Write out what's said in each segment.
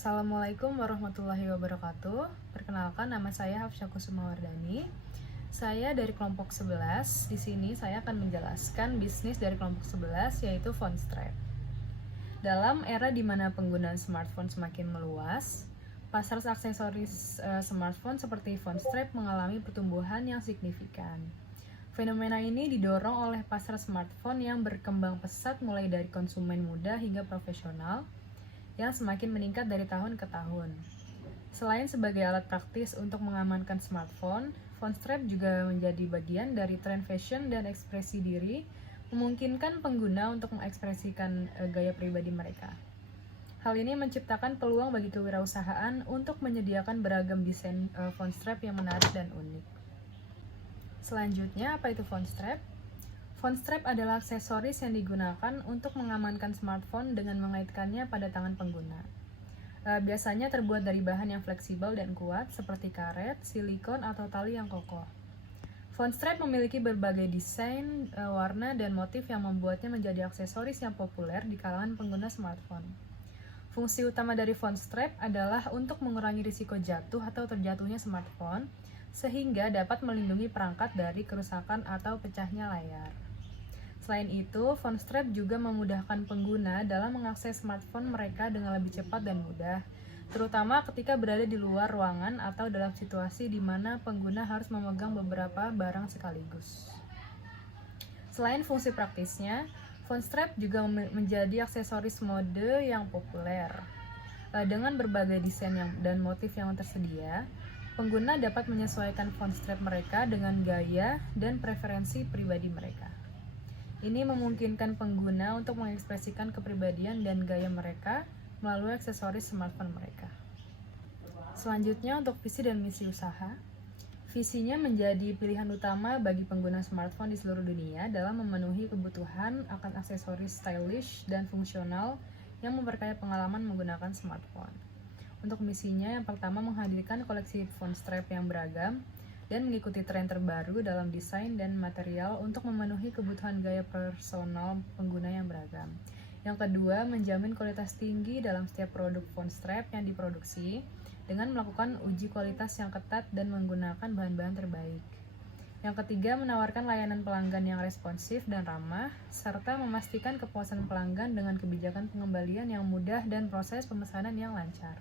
Assalamualaikum warahmatullahi wabarakatuh. Perkenalkan, nama saya Hafsya Kusumawardani. Saya dari kelompok 11. Di sini saya akan menjelaskan bisnis dari kelompok 11, yaitu PhoneStrap. Dalam era di mana penggunaan smartphone semakin meluas, pasar aksesoris smartphone seperti PhoneStrap mengalami pertumbuhan yang signifikan. Fenomena ini didorong oleh pasar smartphone yang berkembang pesat mulai dari konsumen muda hingga profesional yang semakin meningkat dari tahun ke tahun. Selain sebagai alat praktis untuk mengamankan smartphone, PhoneStrap juga menjadi bagian dari tren fashion dan ekspresi diri, memungkinkan pengguna untuk mengekspresikan gaya pribadi mereka. Hal ini menciptakan peluang bagi kewirausahaan untuk menyediakan beragam desain PhoneStrap yang menarik dan unik. Selanjutnya, apa itu PhoneStrap? PhoneStrap adalah aksesoris yang digunakan untuk mengamankan smartphone dengan mengaitkannya pada tangan pengguna. Biasanya terbuat dari bahan yang fleksibel dan kuat seperti karet, silikon, atau tali yang kokoh. PhoneStrap memiliki berbagai desain, warna, dan motif yang membuatnya menjadi aksesoris yang populer di kalangan pengguna smartphone. Fungsi utama dari PhoneStrap adalah untuk mengurangi risiko jatuh atau terjatuhnya smartphone, sehingga dapat melindungi perangkat dari kerusakan atau pecahnya layar. Selain itu, PhoneStrap juga memudahkan pengguna dalam mengakses smartphone mereka dengan lebih cepat dan mudah, terutama ketika berada di luar ruangan atau dalam situasi di mana pengguna harus memegang beberapa barang sekaligus. Selain fungsi praktisnya, PhoneStrap juga menjadi aksesoris mode yang populer. Dengan berbagai desain dan motif yang tersedia, pengguna dapat menyesuaikan PhoneStrap mereka dengan gaya dan preferensi pribadi mereka. Ini memungkinkan pengguna untuk mengekspresikan kepribadian dan gaya mereka melalui aksesoris smartphone mereka. Selanjutnya, untuk visi dan misi usaha. Visinya menjadi pilihan utama bagi pengguna smartphone di seluruh dunia dalam memenuhi kebutuhan akan aksesoris stylish dan fungsional yang memperkaya pengalaman menggunakan smartphone. Untuk misinya, yang pertama menghadirkan koleksi PhoneStrap yang beragam dan mengikuti tren terbaru dalam desain dan material untuk memenuhi kebutuhan gaya personal pengguna yang beragam. Yang kedua, menjamin kualitas tinggi dalam setiap produk PhoneStrap yang diproduksi dengan melakukan uji kualitas yang ketat dan menggunakan bahan-bahan terbaik. Yang ketiga, menawarkan layanan pelanggan yang responsif dan ramah, serta memastikan kepuasan pelanggan dengan kebijakan pengembalian yang mudah dan proses pemesanan yang lancar.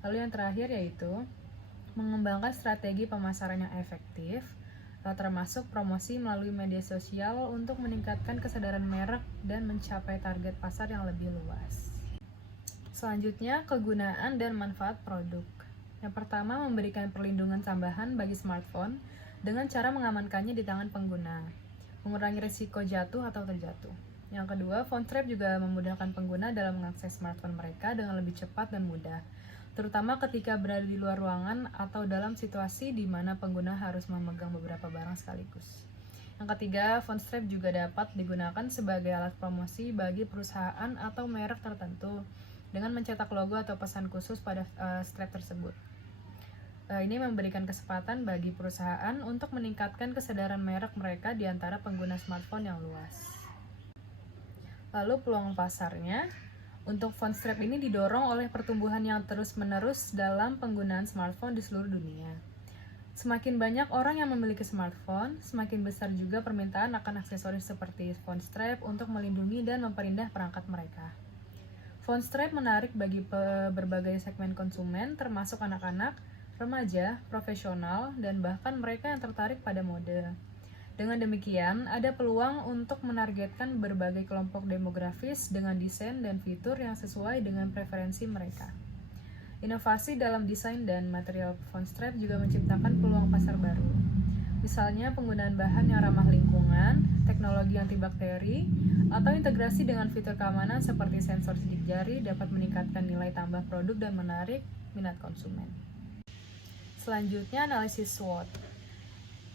Lalu yang terakhir yaitu mengembangkan strategi pemasaran yang efektif, termasuk promosi melalui media sosial untuk meningkatkan kesadaran merek dan mencapai target pasar yang lebih luas. Selanjutnya, kegunaan dan manfaat produk. Yang pertama, memberikan perlindungan tambahan bagi smartphone dengan cara mengamankannya di tangan pengguna, mengurangi risiko jatuh atau terjatuh. Yang kedua, PhoneStrap juga memudahkan pengguna dalam mengakses smartphone mereka dengan lebih cepat dan mudah, terutama ketika berada di luar ruangan atau dalam situasi di mana pengguna harus memegang beberapa barang sekaligus. Yang ketiga, PhoneStrap juga dapat digunakan sebagai alat promosi bagi perusahaan atau merek tertentu dengan mencetak logo atau pesan khusus pada strap tersebut. Ini memberikan kesempatan bagi perusahaan untuk meningkatkan kesadaran merek mereka di antara pengguna smartphone yang luas. Lalu peluang pasarnya. Untuk PhoneStrap ini didorong oleh pertumbuhan yang terus-menerus dalam penggunaan smartphone di seluruh dunia. Semakin banyak orang yang memiliki smartphone, semakin besar juga permintaan akan aksesoris seperti PhoneStrap untuk melindungi dan memperindah perangkat mereka. PhoneStrap menarik bagi berbagai segmen konsumen, termasuk anak-anak, remaja, profesional, dan bahkan mereka yang tertarik pada mode. Dengan demikian, ada peluang untuk menargetkan berbagai kelompok demografis dengan desain dan fitur yang sesuai dengan preferensi mereka. Inovasi dalam desain dan material PhoneStrap juga menciptakan peluang pasar baru. Misalnya penggunaan bahan yang ramah lingkungan, teknologi antibakteri, atau integrasi dengan fitur keamanan seperti sensor sidik jari dapat meningkatkan nilai tambah produk dan menarik minat konsumen. Selanjutnya, analisis SWOT.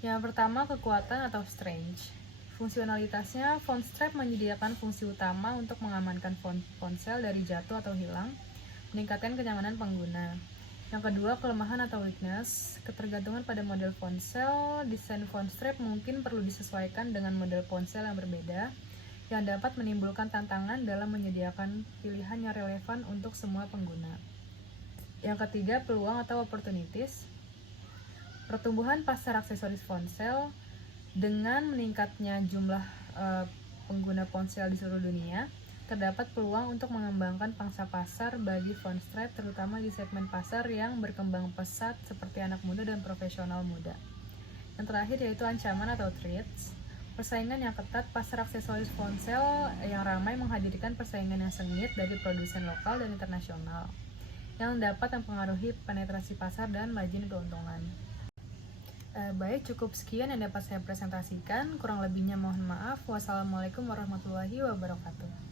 Yang pertama, kekuatan atau strength. Fungsionalitasnya, PhoneStrap menyediakan fungsi utama untuk mengamankan ponsel dari jatuh atau hilang, meningkatkan kenyamanan pengguna. Yang kedua, kelemahan atau weakness. Ketergantungan pada model ponsel, desain PhoneStrap mungkin perlu disesuaikan dengan model ponsel yang berbeda, yang dapat menimbulkan tantangan dalam menyediakan pilihan yang relevan untuk semua pengguna. Yang ketiga, peluang atau opportunities. Pertumbuhan pasar aksesoris ponsel dengan meningkatnya jumlah pengguna ponsel di seluruh dunia, terdapat peluang untuk mengembangkan pangsa pasar bagi phone strap, terutama di segmen pasar yang berkembang pesat seperti anak muda dan profesional muda. Yang terakhir yaitu ancaman atau threats. Persaingan yang ketat, pasar aksesoris ponsel yang ramai menghadirkan persaingan yang sengit dari produsen lokal dan internasional yang dapat mempengaruhi penetrasi pasar dan margin keuntungan. Baik, cukup sekian yang dapat saya presentasikan. Kurang lebihnya mohon maaf. Wassalamualaikum warahmatullahi wabarakatuh.